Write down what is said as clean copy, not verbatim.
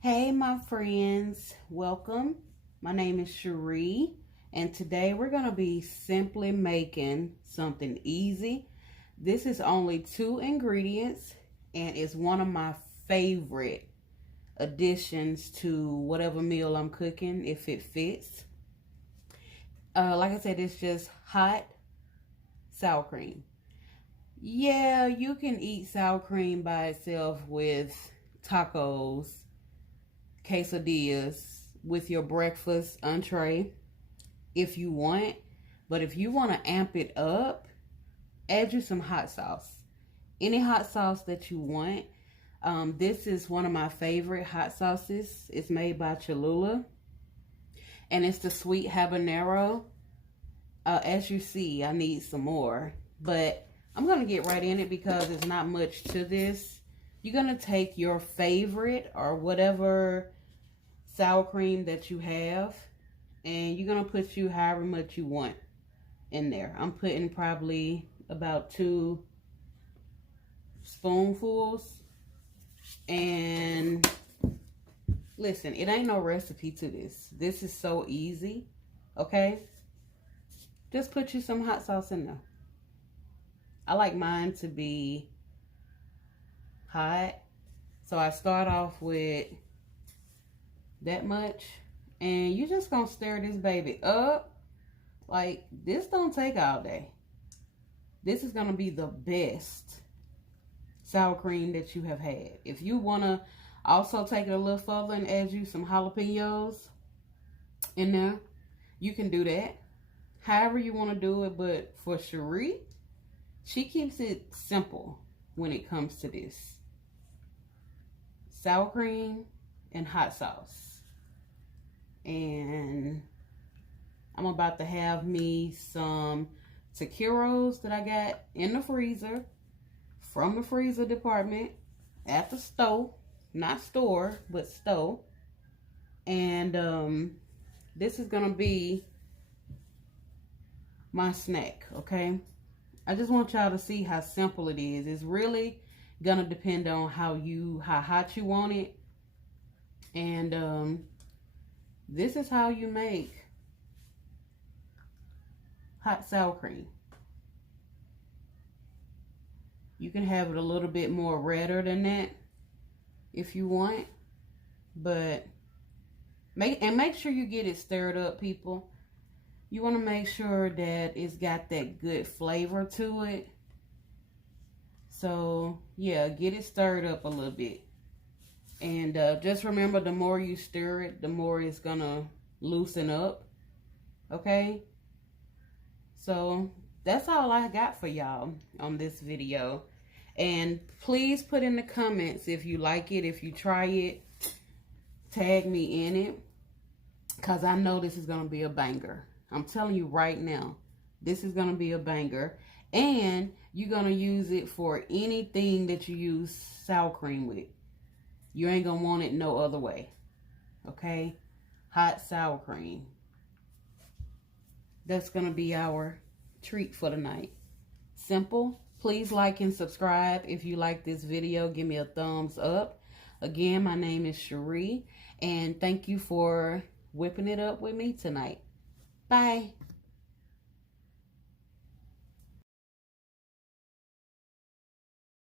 Hey, my friends, welcome. My name is Cherie, and today we're going to be simply making something easy. This is only 2 ingredients, and it's one of my favorite additions to whatever meal I'm cooking if it fits. Like I said, it's just hot sour cream. Yeah, you can eat sour cream by itself with tacos, quesadillas, with your breakfast entree if you want. But if you want to amp it up, add you some hot sauce. Any hot sauce that you want. This is one of my favorite hot sauces. It's made by Cholula, and it's the sweet habanero. As you see, I need some more, but I'm going to get right in it because there's not much to this. You're going to take your favorite or whatever sour cream that you have, and you're going to put you however much you want in there. I'm putting probably about 2 spoonfuls. And listen, it ain't no recipe to this. This is so easy, okay? Just put you some hot sauce in there. I like mine to be hot, so I start off with that much, and you're just gonna stir this baby up. Like, this don't take all day. This is gonna be the best sour cream that you have had. If you want to also take it a little further and add you some jalapenos in there, you can do that however you want to do it. But for Cherie, she keeps it simple when it comes to this. Sour cream and hot sauce. And I'm about to have me some taquitos that I got in the freezer from the freezer department at the stove. Not store, but stove. And this is gonna be my snack, okay? I just want y'all to see how simple it is. It's really gonna depend on how hot you want it. And this is how you make hot sour cream. You can have it a little bit more redder than that if you want, but make sure you get it stirred up, people. You want to make sure that it's got that good flavor to it. So yeah, get it stirred up a little bit. And just remember, the more you stir it, the more it's gonna loosen up. Okay? So that's all I got for y'all on this video. And please put in the comments if you like it, if you try it. Tag me in it, because I know this is going to be a banger. I'm telling you right now, this is going to be a banger. And you're going to use it for anything that you use sour cream with. You ain't going to want it no other way. Okay? Hot sour cream. That's going to be our treat for the night. Simple. Please like and subscribe. If you like this video, give me a thumbs up. Again, my name is Cherie, and thank you for whipping it up with me tonight. Bye.